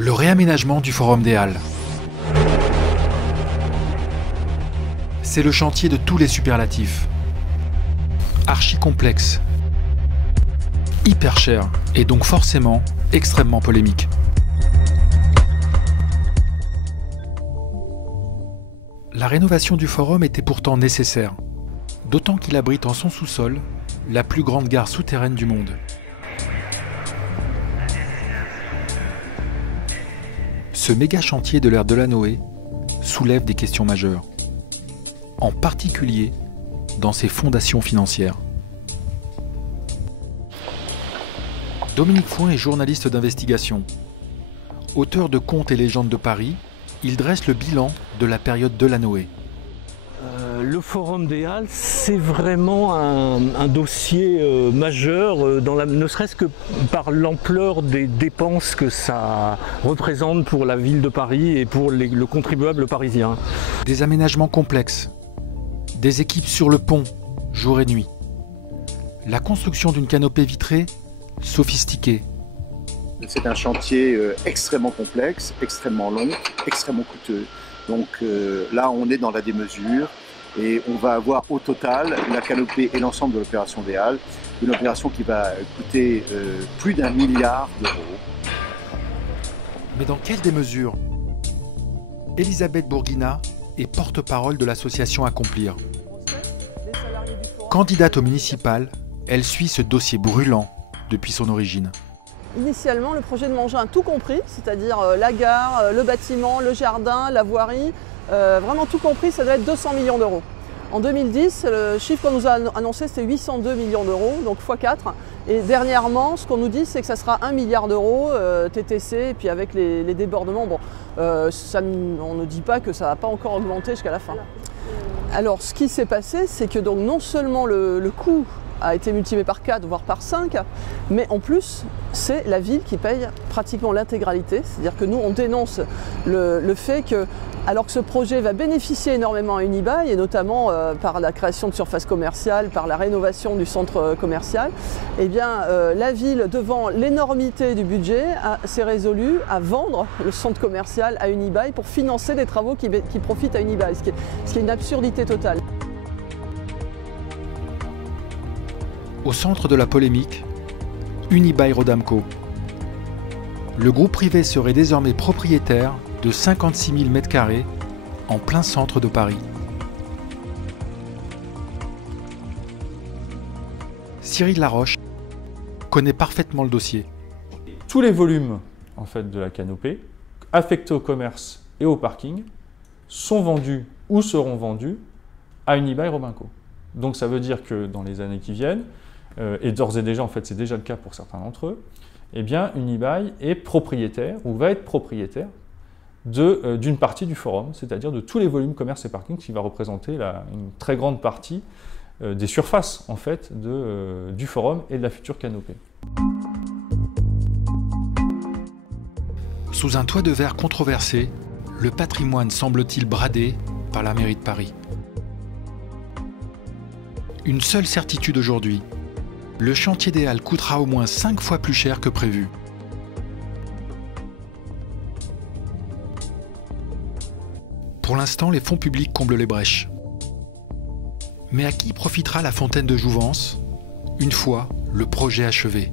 Le réaménagement du Forum des Halles. C'est le chantier de tous les superlatifs. Archi complexe, hyper cher et donc forcément extrêmement polémique. La rénovation du Forum était pourtant nécessaire, d'autant qu'il abrite en son sous-sol la plus grande gare souterraine du monde. Ce méga chantier de l'ère Delanoë soulève des questions majeures, en particulier dans ses fondations financières. Dominique Foin est journaliste d'investigation. Auteur de Contes et légendes de Paris, il dresse le bilan de la période Delanoë. Le Forum des Halles, c'est vraiment un dossier majeur, ne serait-ce que par l'ampleur des dépenses que ça représente pour la ville de Paris et pour le contribuable parisien. Des aménagements complexes, des équipes sur le pont, jour et nuit. La construction d'une canopée vitrée sophistiquée. C'est un chantier extrêmement complexe, extrêmement long, extrêmement coûteux. Donc là, on est dans la démesure. Et on va avoir au total la canopée et l'ensemble de l'opération des Halles, une opération qui va coûter plus d'1 milliard d'euros. Mais dans quelle démesure? Elisabeth Bourguina est porte-parole de l'association Accomplir. Candidate au municipal, elle suit ce dossier brûlant depuis son origine. Initialement, le projet de Mangin, tout compris, c'est-à-dire la gare, le bâtiment, le jardin, la voirie, vraiment tout compris, ça doit être 200 millions d'euros. En 2010, le chiffre qu'on nous a annoncé, c'était 802 millions d'euros, donc x4. Et dernièrement, ce qu'on nous dit, c'est que ça sera 1 milliard d'euros, TTC, et puis avec les débordements, bon, on ne dit pas que ça ne va pas encore augmenter jusqu'à la fin. Alors, ce qui s'est passé, c'est que donc, non seulement le coût a été multiplié par 4, voire par 5, mais en plus, c'est la ville qui paye pratiquement l'intégralité. C'est-à-dire que nous, on dénonce le fait que, alors que ce projet va bénéficier énormément à Unibail, et notamment par la création de surfaces commerciales, par la rénovation du centre commercial, eh bien, la ville, devant l'énormité du budget, s'est résolue à vendre le centre commercial à Unibail pour financer des travaux qui profitent à Unibail, ce qui est une absurdité totale. Au centre de la polémique, Unibail-Rodamco. Le groupe privé serait désormais propriétaire de 56 000 m² en plein centre de Paris. Cyril Laroche connaît parfaitement le dossier. Tous les volumes en fait, de la canopée, affectés au commerce et au parking, sont vendus ou seront vendus à Unibail-Rodamco. Donc ça veut dire que dans les années qui viennent, et d'ores et déjà, en fait, c'est déjà le cas pour certains d'entre eux, eh bien, Unibail est propriétaire, ou va être propriétaire, d'une partie du forum, c'est-à-dire de tous les volumes commerce et parking, qui va représenter une très grande partie des surfaces, en fait, du forum et de la future canopée. Sous un toit de verre controversé, le patrimoine semble-t-il bradé par la mairie de Paris. Une seule certitude aujourd'hui, le chantier des Halles coûtera au moins 5 fois plus cher que prévu. Pour l'instant, les fonds publics comblent les brèches. Mais à qui profitera la fontaine de jouvence une fois le projet achevé ?